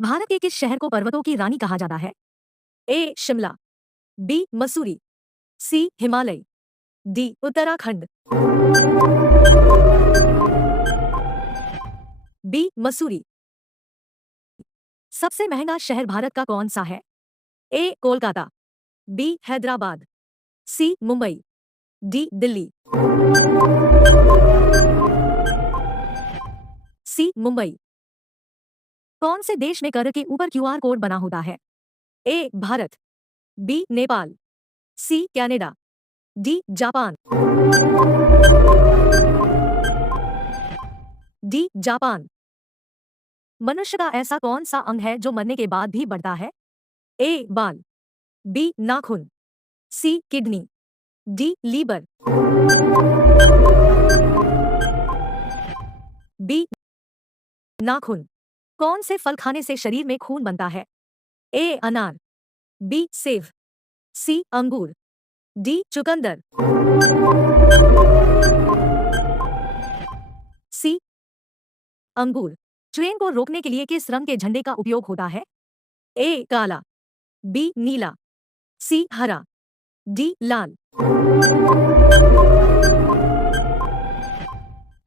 भारत के किस शहर को पर्वतों की रानी कहा जाता है? ए. शिमला, बी. मसूरी, सी. हिमालय, डी. उत्तराखंड। बी. मसूरी। सबसे महंगा शहर भारत का कौन सा है? ए. कोलकाता, बी. हैदराबाद, सी. मुंबई, डी. दिल्ली। सी. मुंबई। कौन से देश में कर के ऊपर क्यूआर कोड बना होता है? A. Bharat, B. Nepal, C. Canada, D. Japan. D. Japan. मनुष्य का ऐसा कौन सा अंग है जो मरने के बाद भी बढ़ता है? ए. बाल, बी. नाखून, C. Kidney, D. Liver. B. नाखून। कौन से फल खाने से शरीर में खून बनता है? ए. अनार, बी. सेब, सी. अंगूर, डी. चुकंदर। सी. अंगूर। ट्रेन को रोकने के लिए किस रंग के झंडे का उपयोग होता है? ए. काला, बी. नीला, सी. हरा, डी. लाल,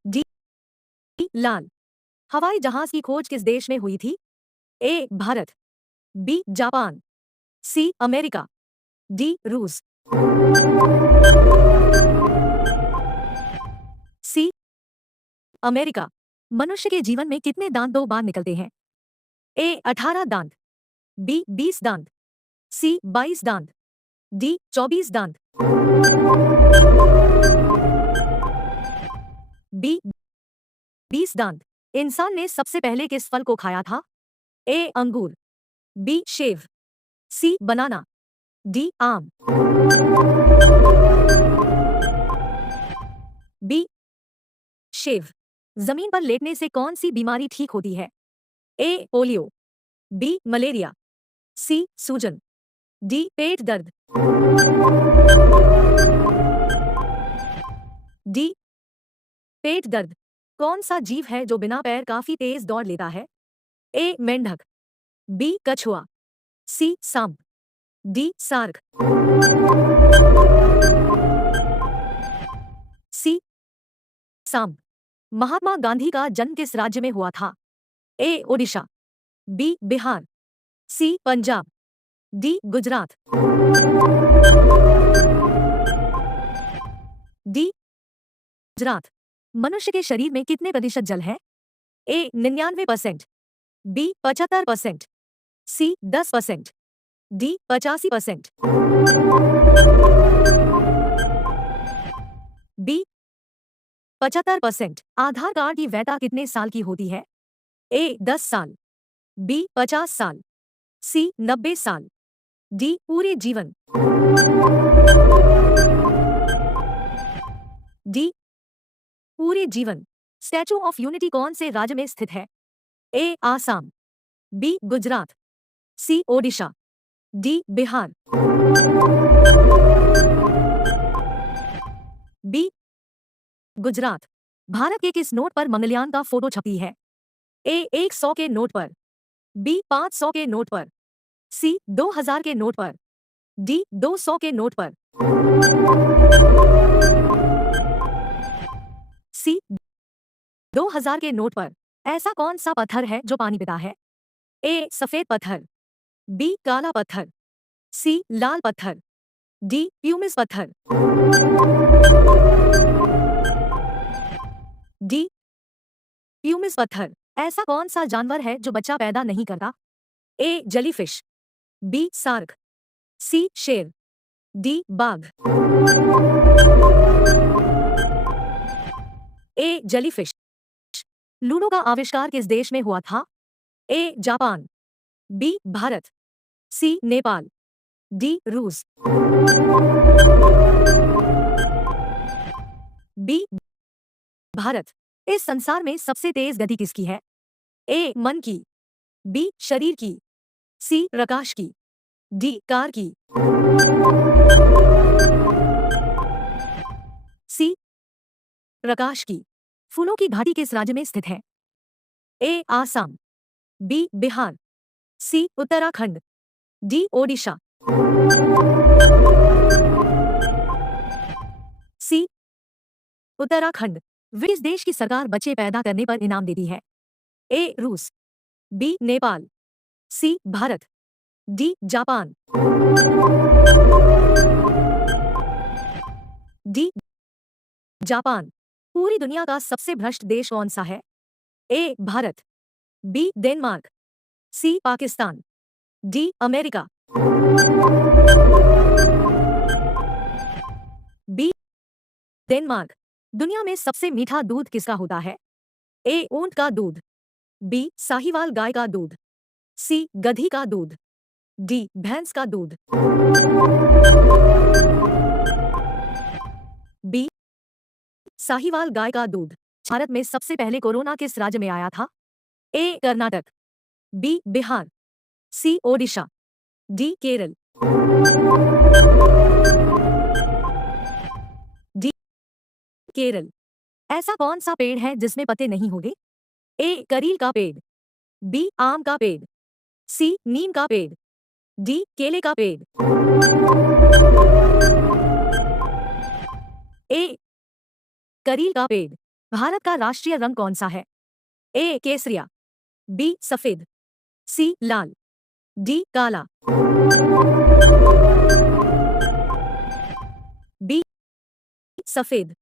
डी. लाल। हवाई जहाज की खोज किस देश में हुई थी? A. Bharat, B. Japan, C. America, D. रूस, सी. अमेरिका। मनुष्य के जीवन में कितने दांत दो बार निकलते हैं? ए. 18 दांत, बी. 20 दांत, सी. 22 दांत, डी. 24 दांत। बी. 20 दांत। इंसान ने सबसे पहले किस फल को खाया था? ए. अंगूर, बी. सेब, सी. बनाना, डी. आम, बी. सेब। जमीन पर लेटने से कौन सी बीमारी ठीक होती है? A. Polio, B. Malaria, C. सूजन, डी. पेट दर्द, डी. पेट दर्द। कौन सा जीव है जो बिना पैर काफी तेज दौड़ लेता है? ए. मेंढक, बी. कछुआ, सी. सांप, डी. सार्क, सी. सांप। महात्मा गांधी का जन्म किस राज्य में हुआ था? ए. ओडिशा, बी. बिहार, सी. पंजाब, डी. गुजरात, डी. गुजरात। मनुष्य के शरीर में कितने प्रतिशत जल है? ए. 99%, बी. 75%, सी. 10%, डी. 85%, बी. 75%। आधार कार्ड की वैधता कितने साल की होती है? ए. 10 साल, बी. 50 साल, सी. 90 साल, डी. पूरे जीवन, डी. पूरे जीवन। स्टैचू ऑफ यूनिटी कौन से राज्य में स्थित है? ए. आसाम, बी. गुजरात, सी. ओडिशा, डी. बिहार, बी. गुजरात। भारत के किस नोट पर मंगलयान का फोटो छपी है? ए. 100 के नोट पर, बी. 500 के नोट पर, सी. 2000 के नोट पर, डी. 200 के नोट पर, सी. 2000 के नोट पर। ऐसा कौन सा पत्थर है जो पानी पीता है? ए. सफेद पत्थर, बी. काला पत्थर, सी. लाल पत्थर, डी. प्यूमिस पत्थर, डी. प्यूमिस पत्थर। ऐसा कौन सा जानवर है जो बच्चा पैदा नहीं करता? A. Jellyfish, B. Shark, C. शेर, डी. बाघ, ए. जेलीफिश। लूडो का आविष्कार किस देश में हुआ था? A. Japan, B. Bharat, C. Nepal, D. रूस, बी. भारत। इस संसार में सबसे तेज गति किसकी है? ए. मन की, बी. शरीर की, सी. प्रकाश की, डी. कार की, सी. प्रकाश की। फूलों की घाटी किस राज्य में स्थित है? ए. आसाम, बी. बिहार, सी उत्तराखंड, डी ओडिशा, सी उत्तराखंड। किस देश की सरकार बच्चे पैदा करने पर इनाम देती है? ए रूस, B Nepal, C Bharat, D Japan, D Japan. पूरी दुनिया का सबसे भ्रष्ट देश कौन सा है? A Bharat, B Denmark, C Pakistan, D America, B Denmark. दुनिया में सबसे मीठा दूध किसका होता है? ए ऊंट का दूध, बी साहीवाल गाय का दूध, सी गधी का दूध, डी भैंस का दूध, बी साहीवाल गाय का दूध। भारत में सबसे पहले कोरोना किस राज्य में आया था? ए कर्नाटक, बी बिहार, सी ओडिशा, डी केरल, डी केरल। ऐसा कौन सा पेड़ है जिसमें पत्ते नहीं होंगे? ए करील का पेड़, बी आम का पेड़, सी नीम का पेड़, डी केले का पेड़, ए करील का पेड़। भारत का राष्ट्रीय रंग कौन सा है? ए केसरिया, बी सफेद, सी लाल, डी काला, बी सफेद।